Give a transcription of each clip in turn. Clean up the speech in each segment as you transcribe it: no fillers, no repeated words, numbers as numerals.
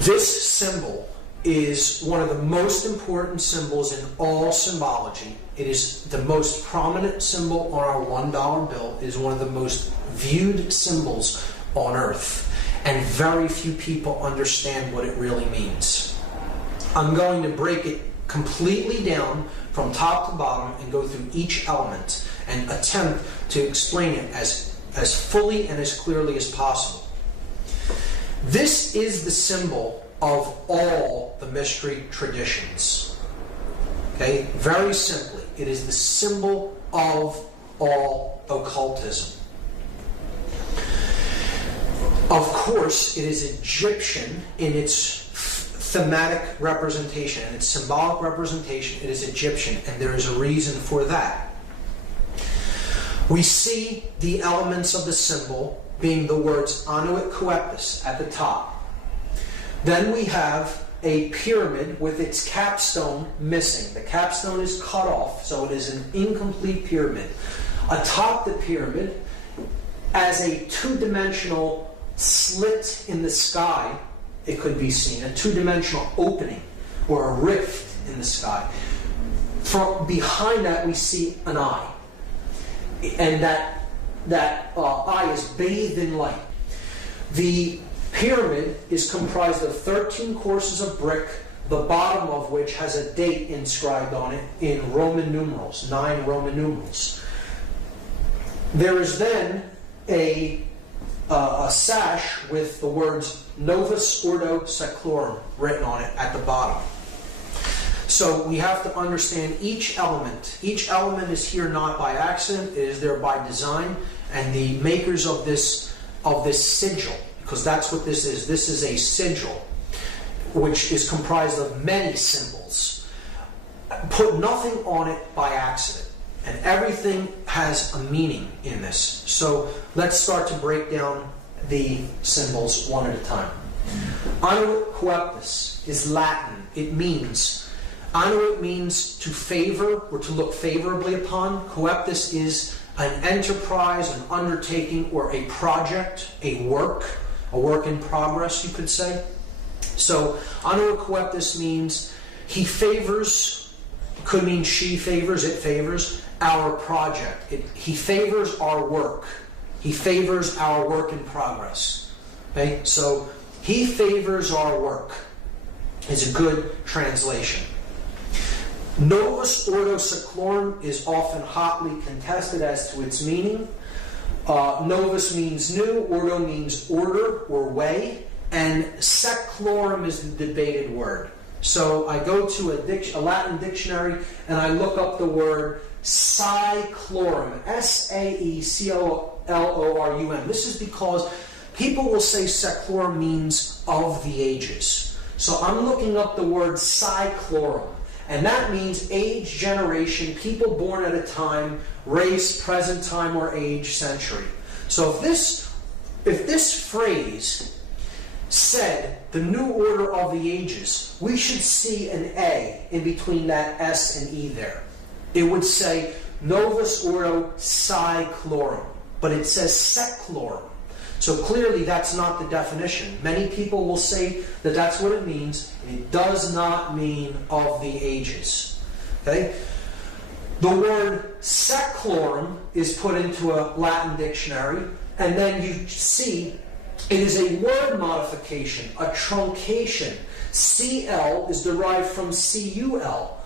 This symbol is one of the most important symbols in all symbology. It is the most prominent symbol on our $1 bill. It is one of the most viewed symbols on earth. And very few people understand what it really means. I'm going to break it completely down from top to bottom and go through each element and attempt to explain it as fully and as clearly as possible. This is the symbol of all the mystery traditions. Okay? Very simply, it is the symbol of all occultism. Of course, it is Egyptian in its thematic representation and its symbolic representation. It is Egyptian, and there is a reason for that. We see the elements of the symbol being the words Anuit Coeptus at the top. Then we have a pyramid with its capstone missing. The capstone is cut off, so it is an incomplete pyramid. Atop the pyramid, as a two-dimensional slit in the sky, it could be seen, a two-dimensional opening or a rift in the sky. From behind that, we see an eye, and that eye is bathed in light. The pyramid is comprised of 13 courses of brick, the bottom of which has a date inscribed on it in Roman numerals, 9 Roman numerals. There is then a sash with the words Novus Ordo Seclorum written on it at the bottom. So we have to understand each element. Each element is here not by accident, it is there by design, and the makers of this sigil, because that's what this is. This is a sigil, which is comprised of many symbols. Put nothing on it by accident. And everything has a meaning in this. So let's start to break down the symbols one at a time. Anuit Coeptus is Latin. It means, Anuit means to favor or to look favorably upon. Coeptus is an enterprise, an undertaking, or a project, a work in progress, you could say. So Anuit Coeptus means he favors, could mean she favors, it favors, our project. He favors our work. He favors our work in progress. Okay? So, he favors our work is a good translation. Novus Ordo Seclorum is often hotly contested as to its meaning. Novus means new, Ordo means order or way, and Seclorum is the debated word. So I go to a Latin dictionary and I look up the word Saeclorum, S-A-E-C-O-L-O-R-U-M. This is because people will say Seclorum means of the ages. So I'm looking up the word Saeclorum, and that means age, generation, people born at a time, race, present time, or age, century. So if this phrase said the new order of the ages, we should see an A in between that S and E there. It would say Novus Ordo Saeclorum, but it says Seclorum. So clearly that's not the definition. Many people will say that that's what it means. It does not mean of the ages. Okay? The word Seclorum is put into a Latin dictionary, and then you see it is a word modification, a truncation. CL is derived from CUL.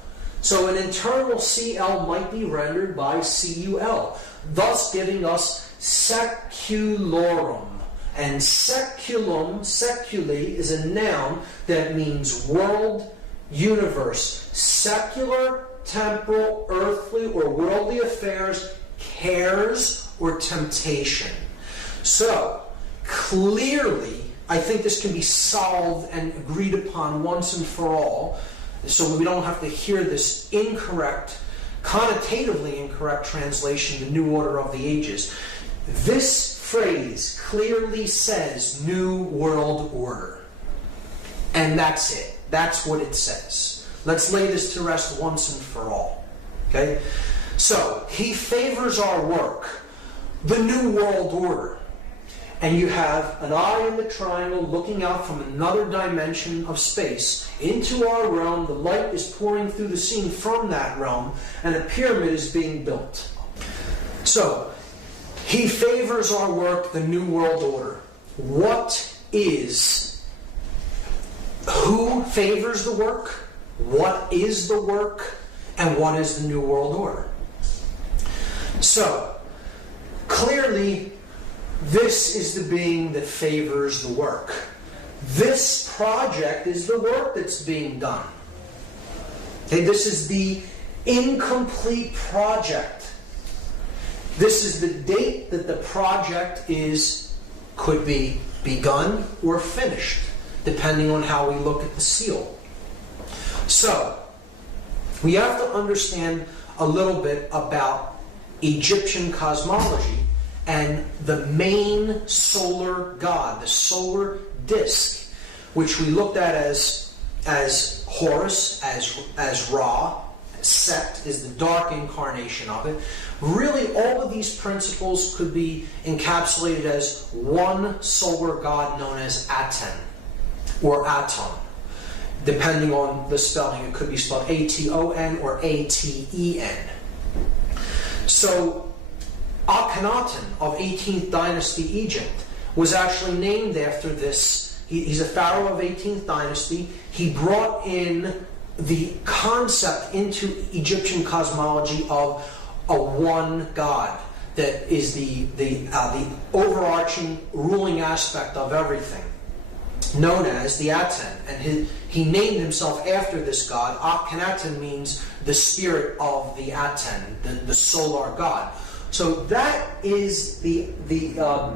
So an internal CL might be rendered by CUL, thus giving us seculorum. And seculum, seculi, is a noun that means world, universe, secular, temporal, earthly, or worldly affairs, cares, or temptation. So, clearly, I think this can be solved and agreed upon once and for all, so we don't have to hear this incorrect, connotatively incorrect translation, the new order of the ages. This phrase clearly says New World Order. And that's it. That's what it says. Let's lay this to rest once and for all. Okay? So, he favors our work, the New World Order. and you have an eye in the triangle looking out from another dimension of space into our realm. The light is pouring through the scene from that realm, and a pyramid is being built. So, he favors our work, the New World Order. Who favors the work? What is the work? And what is the New World Order? So, clearly, this is the being that favors the work. This project is the work that's being done. Okay, this is the incomplete project. This is the date that the project could be begun or finished, depending on how we look at the seal. So, we have to understand a little bit about Egyptian cosmology and the main solar god, the solar disk, which we looked at as Horus, as Ra. Set is the dark incarnation of it. Really, all of these principles could be encapsulated as one solar god known as Aten, or Aton. Depending on the spelling, it could be spelled A-T-O-N or A-T-E-N. So, Akhenaten of 18th dynasty Egypt was actually named after this. He's a pharaoh of 18th dynasty. He brought in the concept into Egyptian cosmology of a one God that is the overarching ruling aspect of everything, known as the Aten. And he named himself after this god. Akhenaten means the spirit of the Aten, the solar god. So that is the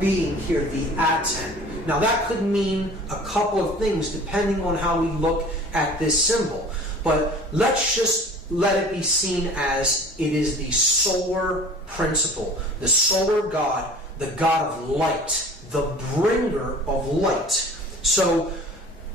being here, the Aten. Now that could mean a couple of things depending on how we look at this symbol. But let's just let it be seen as it is the solar principle, the solar god, the god of light, the bringer of light. So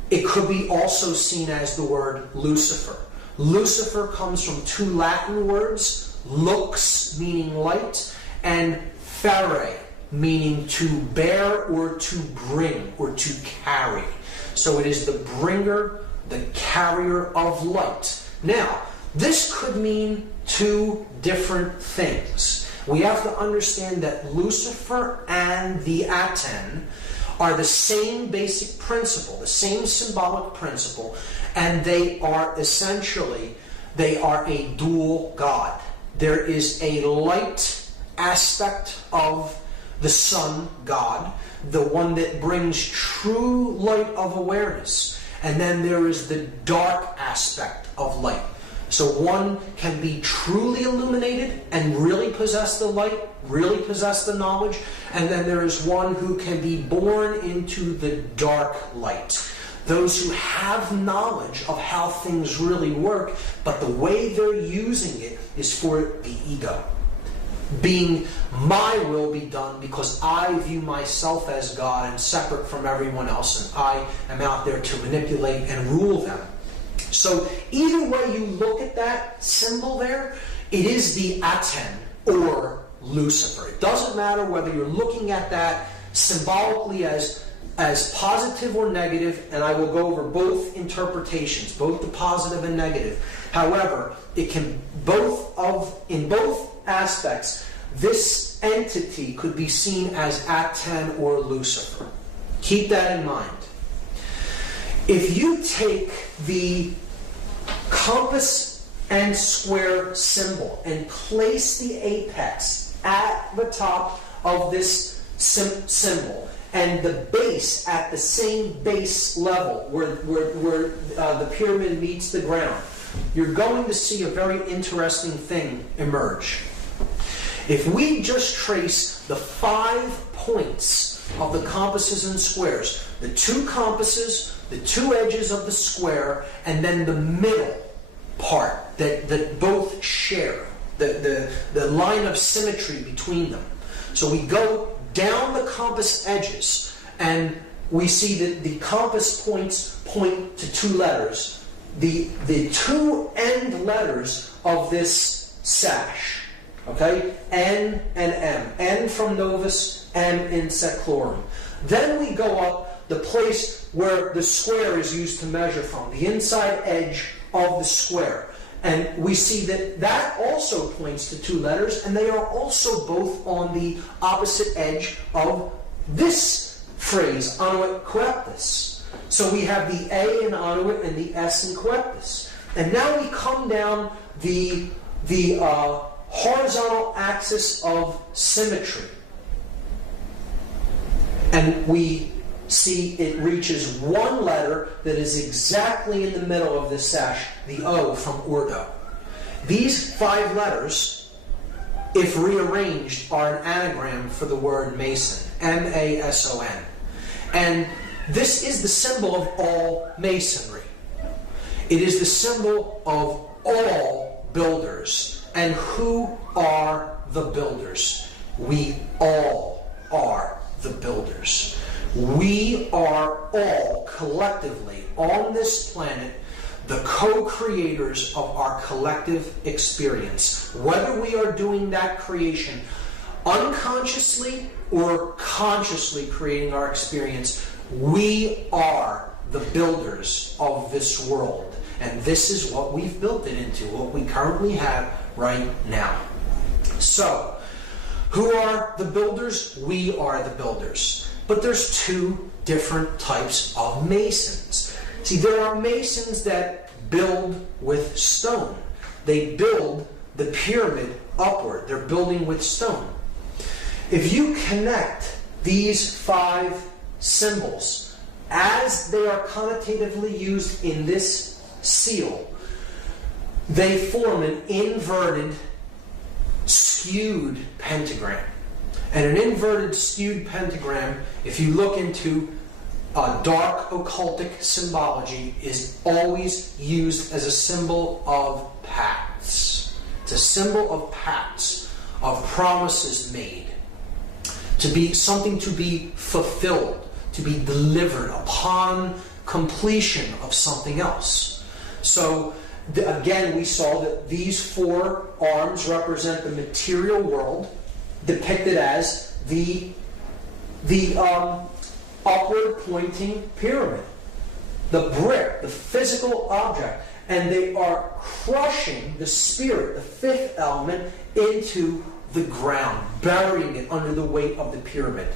it could be also seen as the word Lucifer. Lucifer comes from two Latin words, lux meaning light, and fere meaning to bear or to bring or to carry. So it is the bringer, the carrier of light. Now, this could mean two different things. We have to understand that Lucifer and the Aten are the same basic principle, the same symbolic principle, and they are a dual god. There is a light aspect of the sun god, the one that brings true light of awareness. And then there is the dark aspect of light. So one can be truly illuminated and really possess the light, really possess the knowledge. And then there is one who can be born into the dark light. Those who have knowledge of how things really work, but the way they're using it is for the ego. Being my will be done because I view myself as God and separate from everyone else, and I am out there to manipulate and rule them. So either way you look at that symbol there, it is the Aten or Lucifer. It doesn't matter whether you're looking at that symbolically as positive or negative, and I will go over both interpretations, both the positive and negative. However, it can in both aspects, this entity could be seen as Aten or Lucifer. Keep that in mind. If you take the compass and square symbol and place the apex at the top of this symbol and the base at the same base level where the pyramid meets the ground, you're going to see a very interesting thing emerge. If we just trace the 5 points of the compasses and squares, the 2 compasses, the 2 edges of the square, and then the middle part that both share, the line of symmetry between them. So we go down the compass edges, and we see that the compass points point to 2 letters. The 2 end letters of this sash Okay? N and M. N from Novus, M in Seclorum. Then we go up the place where the square is used to measure from, the inside edge of the square. And we see that that also points to two letters, and they are also both on the opposite edge of this phrase, annuit coeptus. So we have the A in annuit and the S in coeptus. And now we come down the horizontal axis of symmetry. And we see it reaches one letter that is exactly in the middle of this sash, the O from ordo. These 5 letters, if rearranged, are an anagram for the word mason, M-A-S-O-N. And this is the symbol of all masonry. It is the symbol of all builders. And who are the builders? We all are the builders. We are all collectively on this planet the co-creators of our collective experience. Whether we are doing that creation unconsciously or consciously creating our experience, we are the builders of this world. And this is what we've built it into, what we currently have right now. So, who are the builders? We are the builders. But there's 2 different types of masons. See, there are masons that build with stone. They build the pyramid upward. They're building with stone. If you connect these 5 symbols as they are connotatively used in this seal, they form an inverted, skewed pentagram. And an inverted, skewed pentagram, if you look into dark occultic symbology, is always used as a symbol of pacts. It's a symbol of pacts, of promises made, to be something to be fulfilled, to be delivered upon completion of something else. So again, we saw that these 4 arms represent the material world, depicted as the upward pointing pyramid, the brick, the physical object, and they are crushing the spirit, the 5th element, into the ground, burying it under the weight of the pyramid.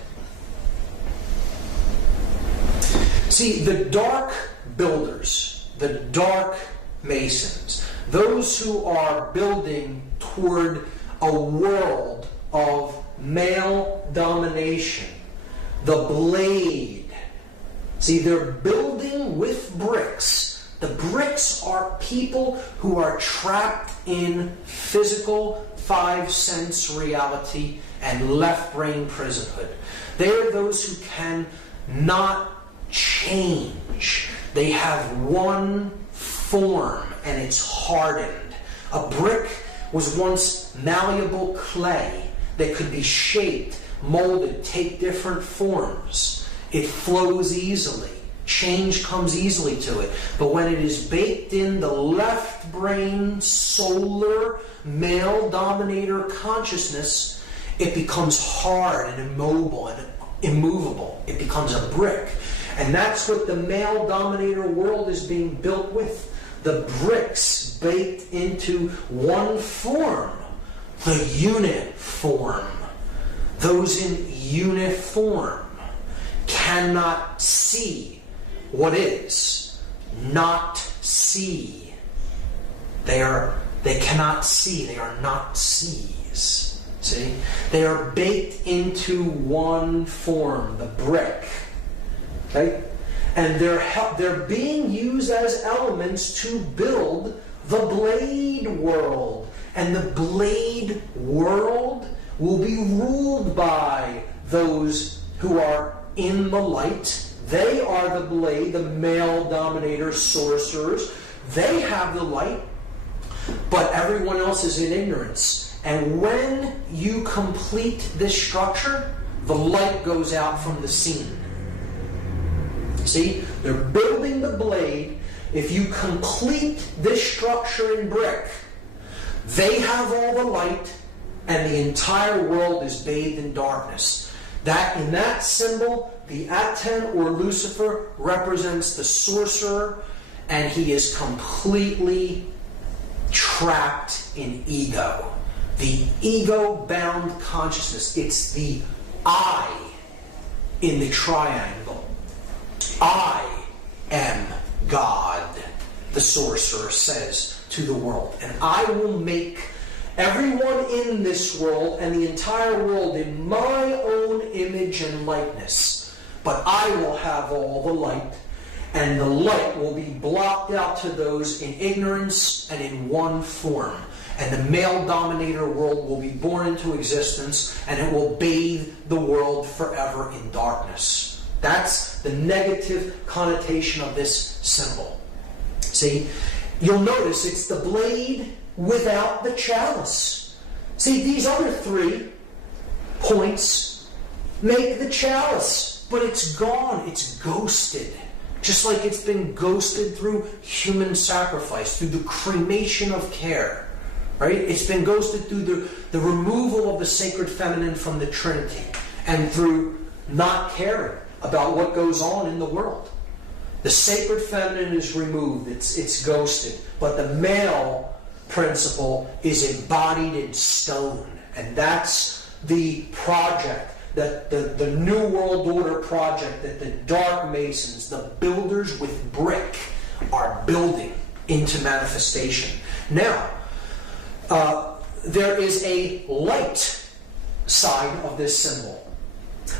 See, the dark builders, the dark masons, those who are building toward a world of male domination, the blade. See, they're building with bricks. The bricks are people who are trapped in physical 5-sense reality and left brain prisonhood. They are those who can not change. They have one form and it's hardened. A brick was once malleable clay that could be shaped, molded, take different forms. It flows easily. Change comes easily to it. But when it is baked in the left brain, solar, male dominator consciousness, it becomes hard and immobile and immovable. It becomes a brick. And that's what the male dominator world is being built with. The bricks baked into one form. The unit form. Those in uniform cannot see what is. Not see. They cannot see. They are not sees. See? They are baked into one form, the brick. Okay? And they're being used as elements to build the blade world. And the blade world will be ruled by those who are in the light. They are the blade, the male dominator sorcerers. They have the light, but everyone else is in ignorance. And when you complete this structure, the light goes out from the scene. See, they're building the blade. If you complete this structure in brick, they have all the light, and the entire world is bathed in darkness. That in that symbol, the Aten or Lucifer represents the sorcerer, and he is completely trapped in ego. The ego-bound consciousness. It's the I in the triangle. I am God, the sorcerer says to the world. And I will make everyone in this world and the entire world in my own image and likeness. But I will have all the light, and the light will be blocked out to those in ignorance and in one form. And the male dominator world will be born into existence, and it will bathe the world forever in darkness. That's the negative connotation of this symbol. See, you'll notice it's the blade without the chalice. See, these other 3 points make the chalice, but it's gone, it's ghosted. Just like it's been ghosted through human sacrifice, through the cremation of care. Right? It's been ghosted through the removal of the sacred feminine from the Trinity, and through not caring about what goes on in the world. The sacred feminine is removed, it's ghosted, but the male principle is embodied in stone. And that's the project, that the New World Order project that the Dark Masons, the builders with brick, are building into manifestation. Now, there is a light side of this symbol.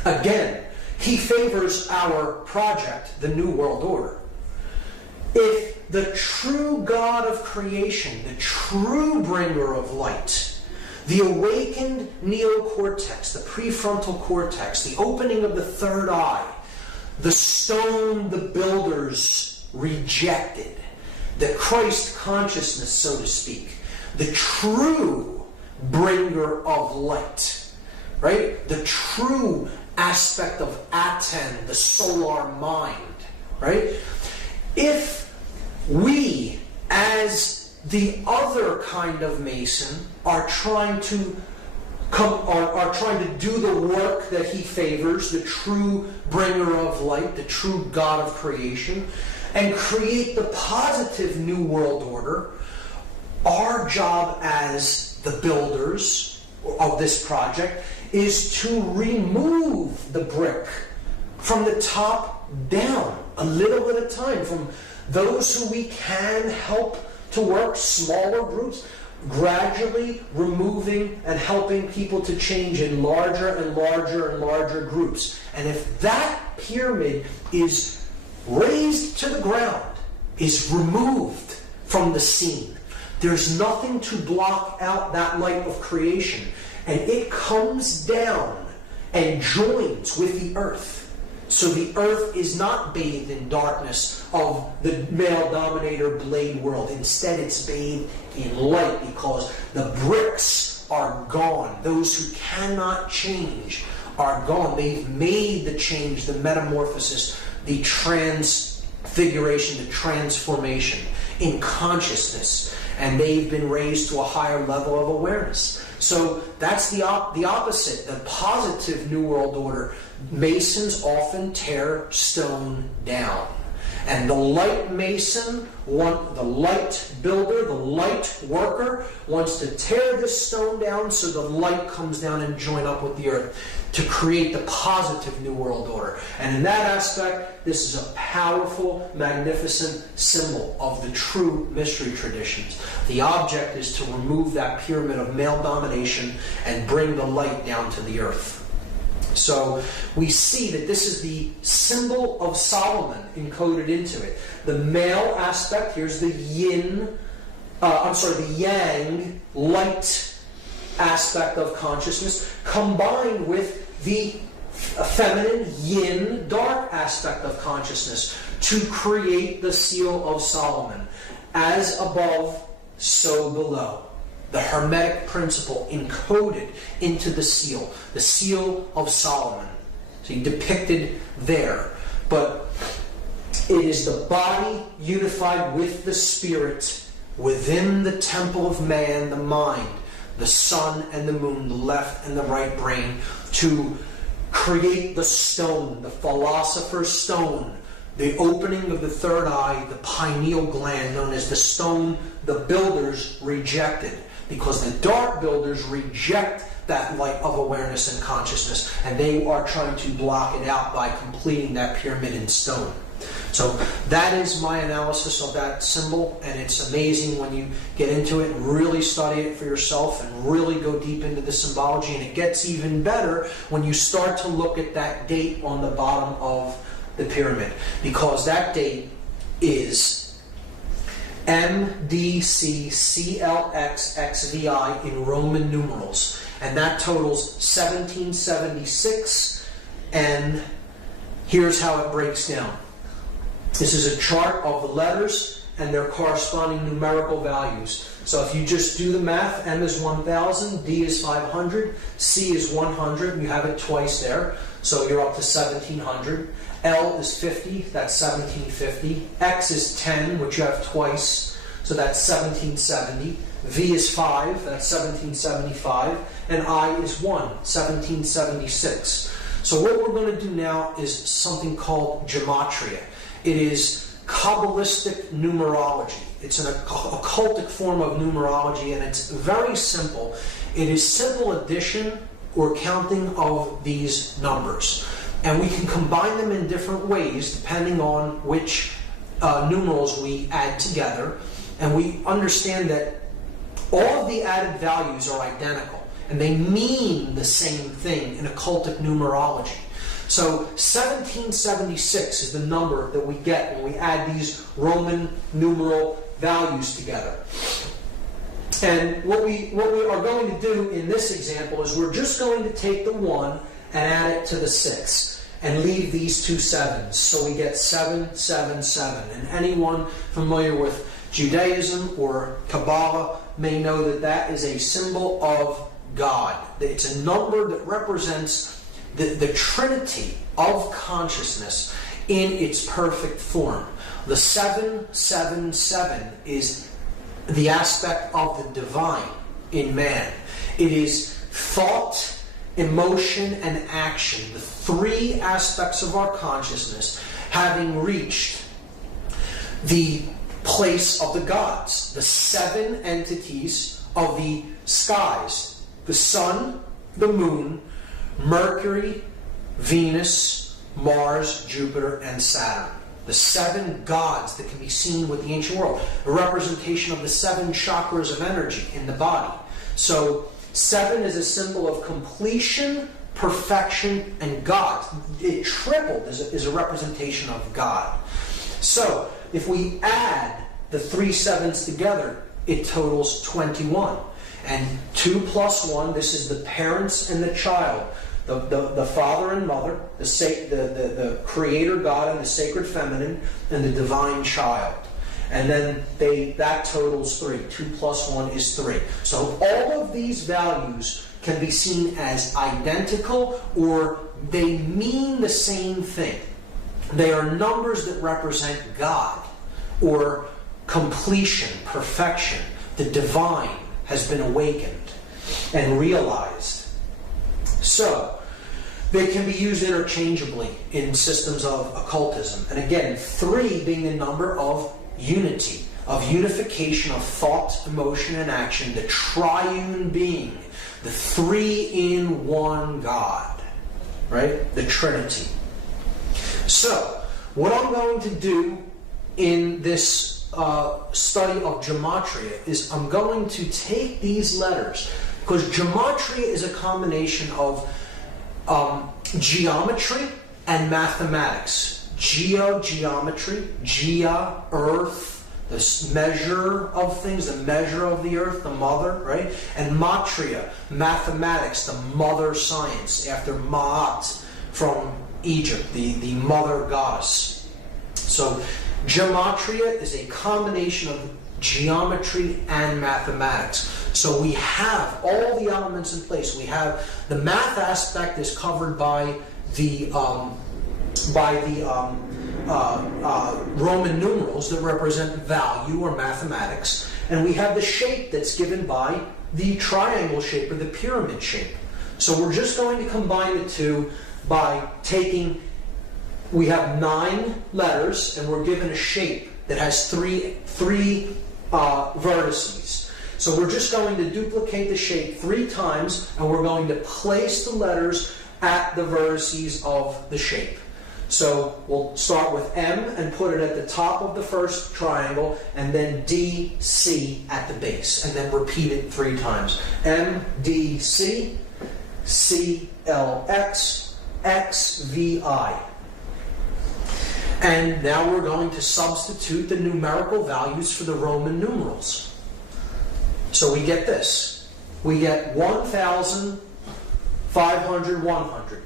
Again, he favors our project, the New World Order. If the true God of creation, the true bringer of light, the awakened neocortex, the prefrontal cortex, the opening of the third eye, the stone the builders rejected, the Christ consciousness, so to speak, the true bringer of light, right? The true aspect of Aten, the solar mind, right? If we, as the other kind of Mason, are trying to do the work that he favors, the true bringer of light, the true God of creation, and create the positive New World Order, our job as the builders of this project is to remove the brick from the top down, a little at a time, from those who we can help to work, smaller groups, gradually removing and helping people to change in larger and larger and larger groups. And if that pyramid is razed to the ground, is removed from the scene, there's nothing to block out that light of creation. And it comes down and joins with the earth. So the earth is not bathed in darkness of the male dominator blade world. Instead, it's bathed in light because the bricks are gone. Those who cannot change are gone. They've made the change, the metamorphosis, the transfiguration, the transformation in consciousness. And they've been raised to a higher level of awareness. So that's the opposite, the positive New World Order. Masons often tear stone down. And the light mason, the light builder, the light worker, wants to tear this stone down so the light comes down and join up with the earth to create the positive New World Order. And in that aspect, this is a powerful, magnificent symbol of the true mystery traditions. The object is to remove that pyramid of male domination and bring the light down to the earth. So we see that this is the symbol of Solomon encoded into it. The male aspect, here's the the yang, light aspect of consciousness, combined with the feminine yin, dark aspect of consciousness to create the seal of Solomon. As above, so below. The Hermetic principle encoded into the seal of Solomon. So depicted there. But it is the body unified with the spirit within the temple of man, the mind. the sun and the moon, the left and the right brain, to create the stone, the philosopher's stone, the opening of the third eye, the pineal gland, known as the stone the builders rejected, because the dark builders reject that light of awareness and consciousness, and they are trying to block it out by completing that pyramid in stone. So that is my analysis of that symbol, and it's amazing when you get into it and really study it for yourself and really go deep into the symbology, and it gets even better when you start to look at that date on the bottom of the pyramid, because that date is MDCCLXXVI in Roman numerals, and that totals 1776, and here's how it breaks down. This is a chart of the letters and their corresponding numerical values. So if you just do the math, M is 1000, D is 500, C is 100, and you have it twice there, so you're up to 1700. L is 50, that's 1750. X is 10, which you have twice, so that's 1770. V is 5, that's 1775. And I is 1, 1776. So what we're going to do now is something called gematria. It is Kabbalistic numerology. It's an occultic form of numerology, and it's very simple. It is simple addition or counting of these numbers. And we can combine them in different ways depending on which numerals we add together. And we understand that all of the added values are identical, and they mean the same thing in occultic numerology. So 1776 is the number that we get when we add these Roman numeral values together. And what we are going to do in this example is we're just going to take the 1 and add it to the 6 and leave these two 7s. So we get 777. And anyone familiar with Judaism or Kabbalah may know that that is a symbol of God. It's a number that represents the Trinity of consciousness in its perfect form. The 777 is the aspect of the divine in man. It is thought, emotion, and action, the three aspects of our consciousness, having reached the place of the gods, the 7 entities of the skies, the sun, the moon, Mercury, Venus, Mars, Jupiter, and Saturn. The 7 gods that can be seen with the ancient world. A representation of the 7 chakras of energy in the body. So 7 is a symbol of completion, perfection, and God. It tripled is a representation of God. So if we add the 3 7s together, it totals 21. And 2 plus 1, this is the parents and the child. The father and mother, the creator God and the sacred feminine, and the divine child. And then that totals 3. 2 plus 1 is 3. So all of these values can be seen as identical, or they mean the same thing. They are numbers that represent God, or completion, perfection. The divine has been awakened and realized. So they can be used interchangeably in systems of occultism. And again, 3 being the number of unity, of unification of thought, emotion, and action, the triune being, the 3-in-1 God, right? The Trinity. So, what I'm going to do in this study of gematria is I'm going to take these letters, because gematria is a combination of geometry and mathematics. Geometry, earth, the measure of things, the measure of the earth, the mother, right? And matria, mathematics, the mother science, after Ma'at from Egypt, the mother goddess. So gematria is a combination of geometry and mathematics. So we have all the elements in place. We have the math aspect is covered by the Roman numerals that represent value or mathematics, and we have the shape that's given by the triangle shape or the pyramid shape. So we're just going to combine the two by taking, we have 9 letters and we're given a shape that has three vertices. So we're just going to duplicate the shape 3 times and we're going to place the letters at the vertices of the shape. So we'll start with M and put it at the top of the first triangle, and then D, C at the base, and then repeat it 3 times. M, D, C, C, L, X, X, V, I. And now we're going to substitute the numerical values for the Roman numerals. So we get this. We get 1,000, 500, 100.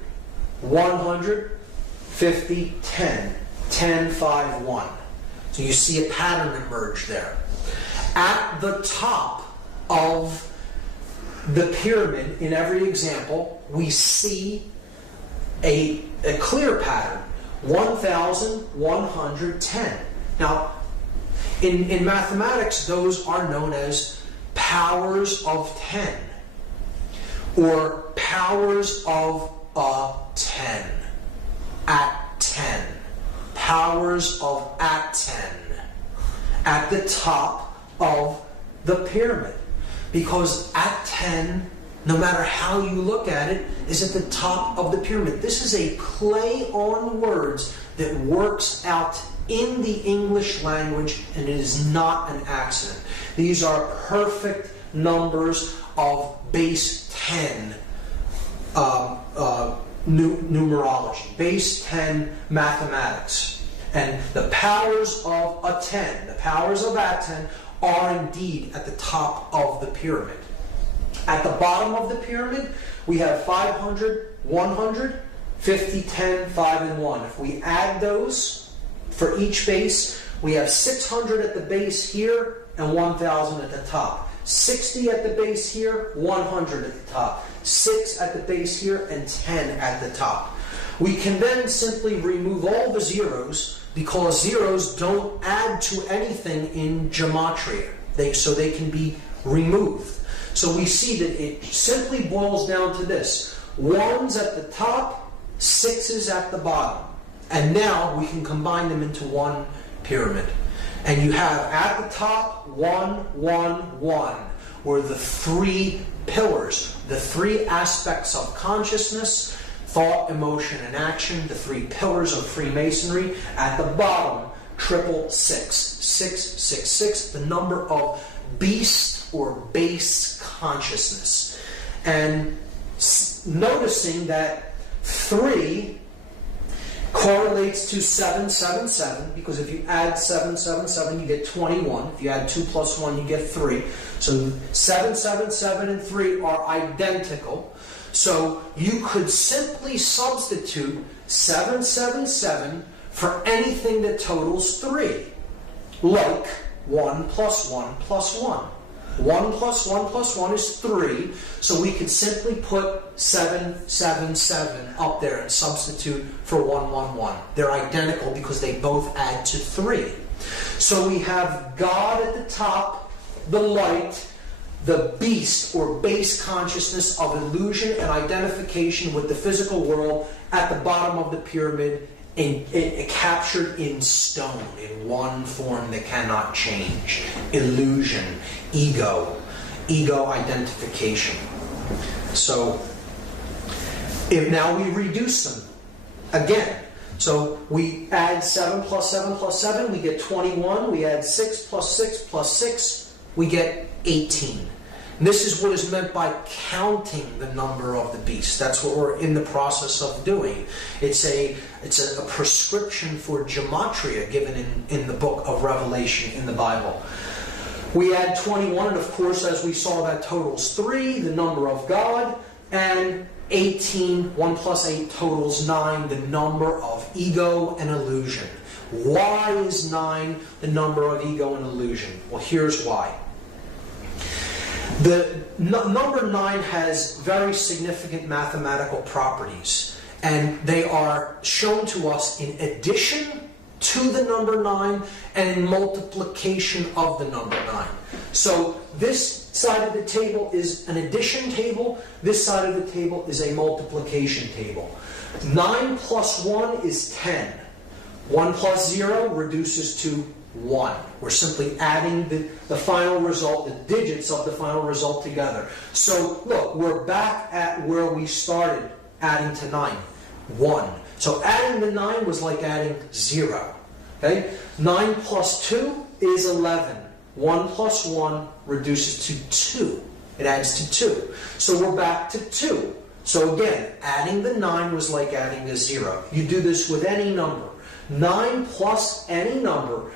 100, 50, 10. 10, 5, 1. So you see a pattern emerge there. At the top of the pyramid, in every example, we see a clear pattern. 1,110. Now, in mathematics, those are known as powers of 10, or powers of 10, at 10, powers of at 10, at the top of the pyramid. Because at 10, no matter how you look at it, is at the top of the pyramid. This is a play on words that works out in the English language, and it is not an accident. These are perfect numbers of base 10 numerology, base 10 mathematics. And the powers of a 10, the powers of at 10, are indeed at the top of the pyramid. At the bottom of the pyramid, we have 500, 100, 50, 10, 5, and 1. If we add those for each base, we have 600 at the base here and 1,000 at the top. 60 at the base here, 100 at the top. 6 at the base here, and 10 at the top. We can then simply remove all the zeros, because zeros don't add to anything in gematria. So they can be removed. So we see that it simply boils down to this. 1's at the top, 6's at the bottom. And now we can combine them into one pyramid. And you have at the top 1, 1, 1, where the 3 pillars, the 3 aspects of consciousness, thought, emotion, and action, the 3 pillars of Freemasonry. At the bottom, 666. 666, the number of beast or base consciousness. And noticing that 3 correlates to 777, because if you add 777, you get 21. If you add 2 plus 1, you get 3. So 777 and 3 are identical. So you could simply substitute 777 for anything that totals 3. Like 1 plus 1 plus 1. 1 plus 1 plus 1 is 3, so we could simply put 777 up there and substitute for 111. They're identical because they both add to 3. So we have God at the top, the light, the beast or base consciousness of illusion and identification with the physical world at the bottom of the pyramid, captured in stone, in one form that cannot change. Illusion, ego identification. So, if now we reduce them again. So we add 7 plus 7 plus 7, we get 21. We add 6 plus 6 plus 6, we get 18. And this is what is meant by counting the number of the beast. That's what we're in the process of doing. It's a prescription for gematria given in the book of Revelation in the Bible. We add 21, and of course, as we saw, that totals 3, the number of God, and 18, 1 plus 8 totals 9, the number of ego and illusion. Why is 9 the number of ego and illusion? Well, here's why. The number 9 has very significant mathematical properties, and they are shown to us in addition to the number 9 and in multiplication of the number 9. So this side of the table is an addition table. This side of the table is a multiplication table. 9 plus 1 is 10. 1 plus 0 reduces to 1. We're simply adding the final result, the digits of the final result together. So look, we're back at where we started adding to 9. 1. So adding the 9 was like adding 0. Okay? 9 plus 2 is 11. 1 plus 1 reduces to 2. It adds to 2. So we're back to 2. So again, adding the 9 was like adding a 0. You do this with any number. 9 plus any number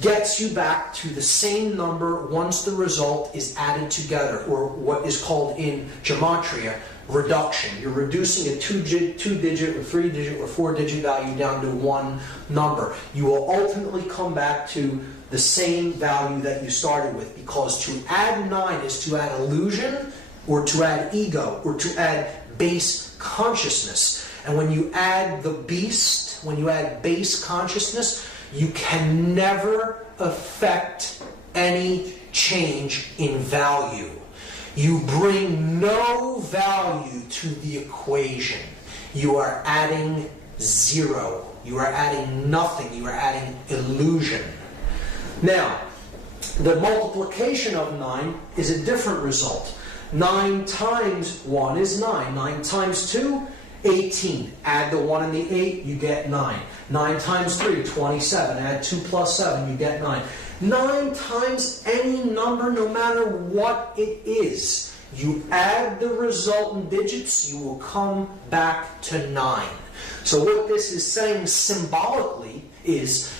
gets you back to the same number once the result is added together, or what is called in gematria reduction. You're reducing a two-digit or three-digit or four-digit value down to one number. You will ultimately come back to the same value that you started with, because to add 9 is to add illusion, or to add ego, or to add base consciousness. And when you add the beast, when you add base consciousness, you can never affect any change in value. You bring no value to the equation. You are adding 0. You are adding nothing. You are adding illusion. Now, the multiplication of 9 is a different result. 9 times 1 is 9. 9 times 2, 18. Add the 1 and the 8, you get 9. 9 times 3, 27. Add 2 plus 7, you get 9. 9 times any number, no matter what it is. You add the resultant digits, you will come back to 9. So what this is saying symbolically is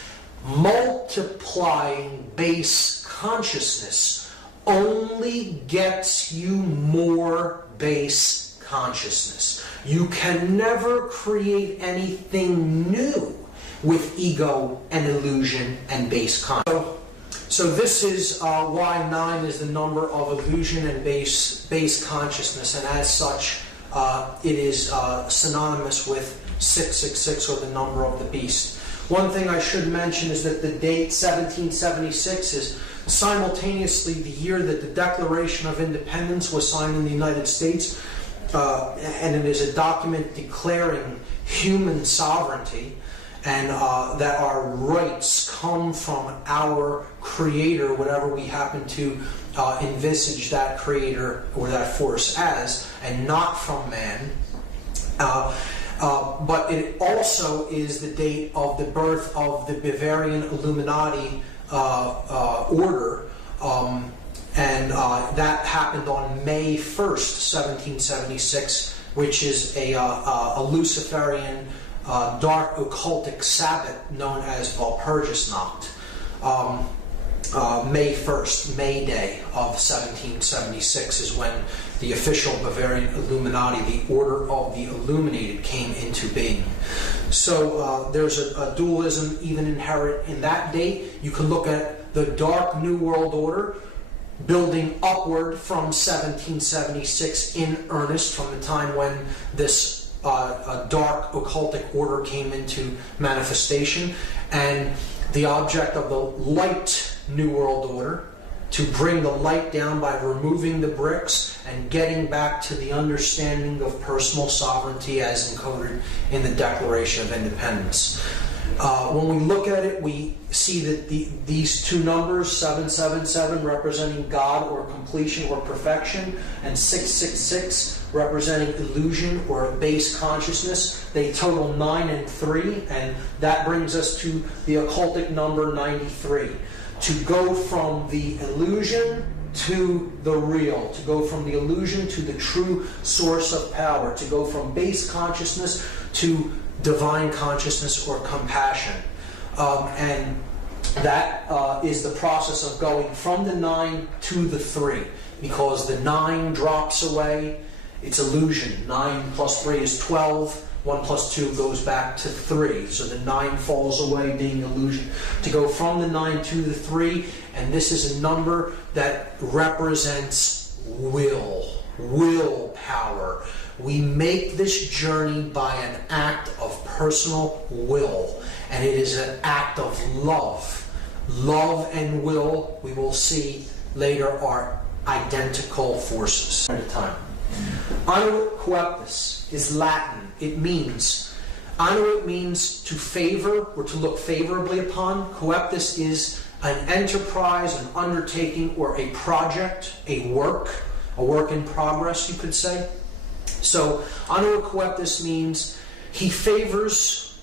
multiplying base consciousness only gets you more base consciousness. You can never create anything new with ego and illusion and base consciousness. So this is why 9 is the number of illusion and base consciousness, and as such, it is synonymous with 666, or the number of the beast. One thing I should mention is that the date 1776 is simultaneously the year that the Declaration of Independence was signed in the United States, and it is a document declaring human sovereignty, and that our rights come from our Creator, whatever we happen to envisage that Creator or that force as, and not from man. But it also is the date of the birth of the Bavarian Illuminati order, and that happened on May 1st, 1776, which is a Luciferian dark occultic Sabbath known as Walpurgisnacht. May 1st, May Day of 1776 is when the official Bavarian Illuminati, the Order of the Illuminated, came into being. So there's a dualism even inherent in that date. You can look at the Dark New World Order building upward from 1776 in earnest, from the time when this dark occultic order came into manifestation, and the object of the light New World Order to bring the light down by removing the bricks and getting back to the understanding of personal sovereignty as encoded in the Declaration of Independence. When we look at it, we see that these two numbers, 777 representing God or completion or perfection, and 666 representing illusion or base consciousness, they total 9 and 3, and that brings us to the occultic number 93. To go from the illusion to the real, to go from the illusion to the true source of power, to go from base consciousness to divine consciousness or compassion. And that is the process of going from the 9 to the 3, because the 9 drops away, it's illusion. 9 plus 3 is 12. 1 plus 2 goes back to 3. So the 9 falls away, being illusion. To go from the 9 to the 3, and this is a number that represents willpower. We make this journey by an act of personal will. and it is an act of love. Love and will, we will see later, are identical forces at a time. Annuit coeptus is Latin. It means, annuit means to favor or to look favorably upon. Coeptus is an enterprise, an undertaking, or a project, a work in progress, you could say. So, annuit coeptus means he favors,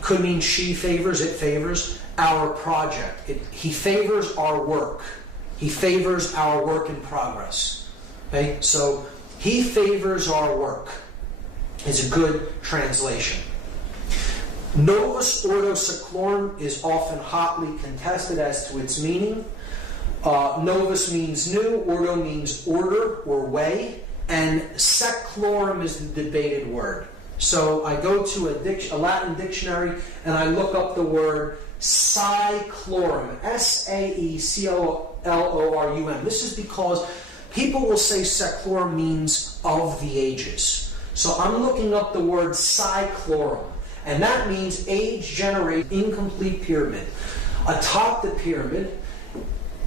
could mean she favors, it favors, our project. He favors our work. He favors our work in progress. Okay? So, he favors our work is a good translation. Novus Ordo Seclorum is often hotly contested as to its meaning. Novus means new, Ordo means order or way, and Seclorum is the debated word. So I go to a Latin dictionary and I look up the word Saeclorum, S-A-E-C-O-L-O-R-U-M. This is because people will say Seclorum means of the ages. So I'm looking up the word Saeclorum, and that means age-generated incomplete pyramid. Atop the pyramid,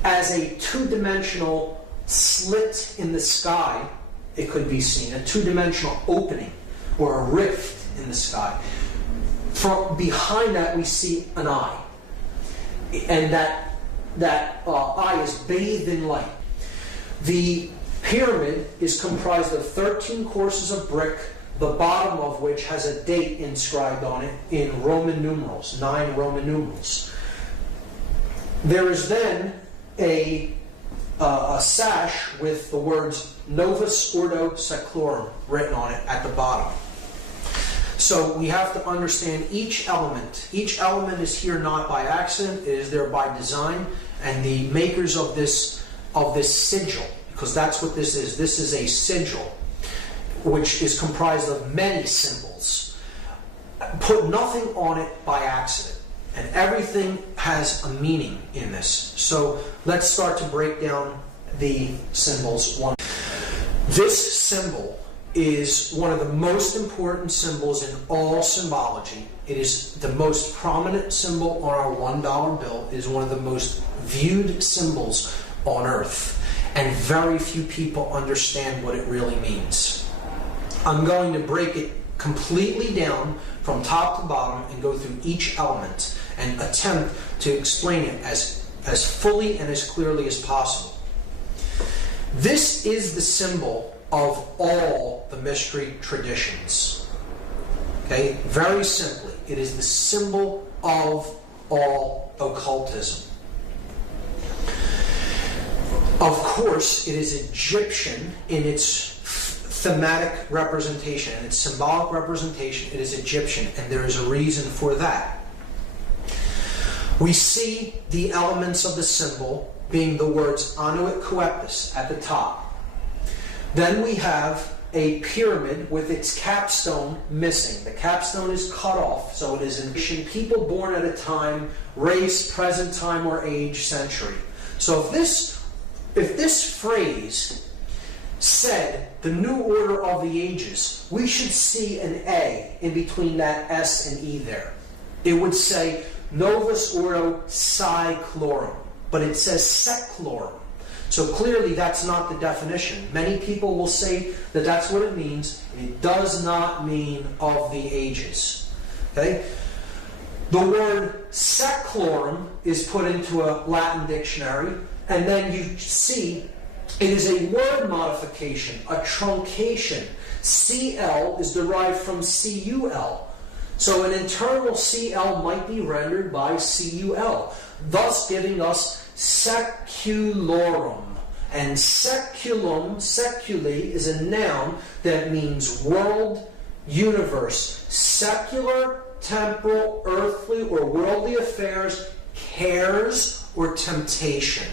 as a two-dimensional slit in the sky, it could be seen, a two-dimensional opening or a rift in the sky. From behind that we see an eye, and that eye is bathed in light. The pyramid is comprised of 13 courses of brick, the bottom of which has a date inscribed on it in Roman numerals, 9 Roman numerals. There is then a sash with the words Novus Ordo Seclorum written on it at the bottom. So we have to understand each element. Each element is here not by accident, it is there by design, and the makers of this sigil, because that's what this is. This is a sigil, which is comprised of many symbols. Put nothing on it by accident, and everything has a meaning in this. So let's start to break down the symbols one. This symbol is one of the most important symbols in all symbology. It is the most prominent symbol on our $1 bill. It is one of the most viewed symbols on earth, and very few people understand what it really means. I'm going to break it completely down from top to bottom and go through each element and attempt to explain it as fully and as clearly as possible. This is the symbol of all the mystery traditions. Okay? Very simply, it is the symbol of all occultism. Of course, it is Egyptian in its thematic representation, and its symbolic representation. It is Egyptian, and there is a reason for that. We see the elements of the symbol being the words Annuit coeptus at the top. Then we have a pyramid with its capstone missing. The capstone is cut off, so it is in people born at a time, race, present time, or age, century. So if this phrase said the new order of the ages, we should see an A in between that S and E there. It would say Novus Ordo Seclorum, but it says Seclorum. So clearly that's not the definition. Many people will say that that's what it means. It does not mean of the ages. Okay? The word seclorum is put into a Latin dictionary, and then you see it is a word modification, a truncation. CL is derived from CUL. So an internal CL might be rendered by CUL, thus giving us seculorum. And seculum, seculi, is a noun that means world, universe. Secular, temporal, earthly, or worldly affairs, cares, or temptation.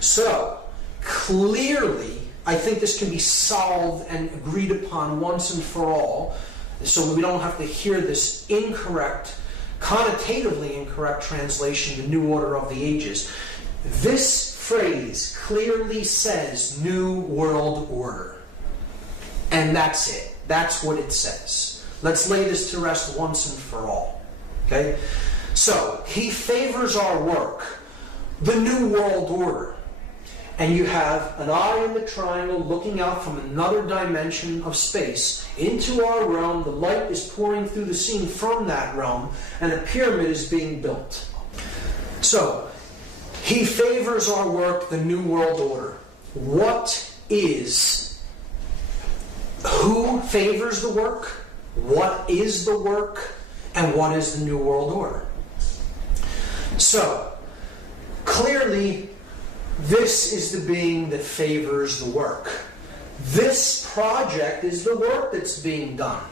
So, clearly, I think this can be solved and agreed upon once and for all, so we don't have to hear this incorrect, connotatively incorrect translation, the new order of the ages. This phrase clearly says New World Order. And that's it. That's what it says. Let's lay this to rest once and for all. Okay? So, he favors our work, the New World Order. And you have an eye in the triangle looking out from another dimension of space into our realm. The light is pouring through the scene from that realm, and a pyramid is being built. So, he favors our work, the New World Order. Who favors the work? What is the work? And what is the New World Order? So, clearly, this is the being that favors the work. This project is the work that's being done.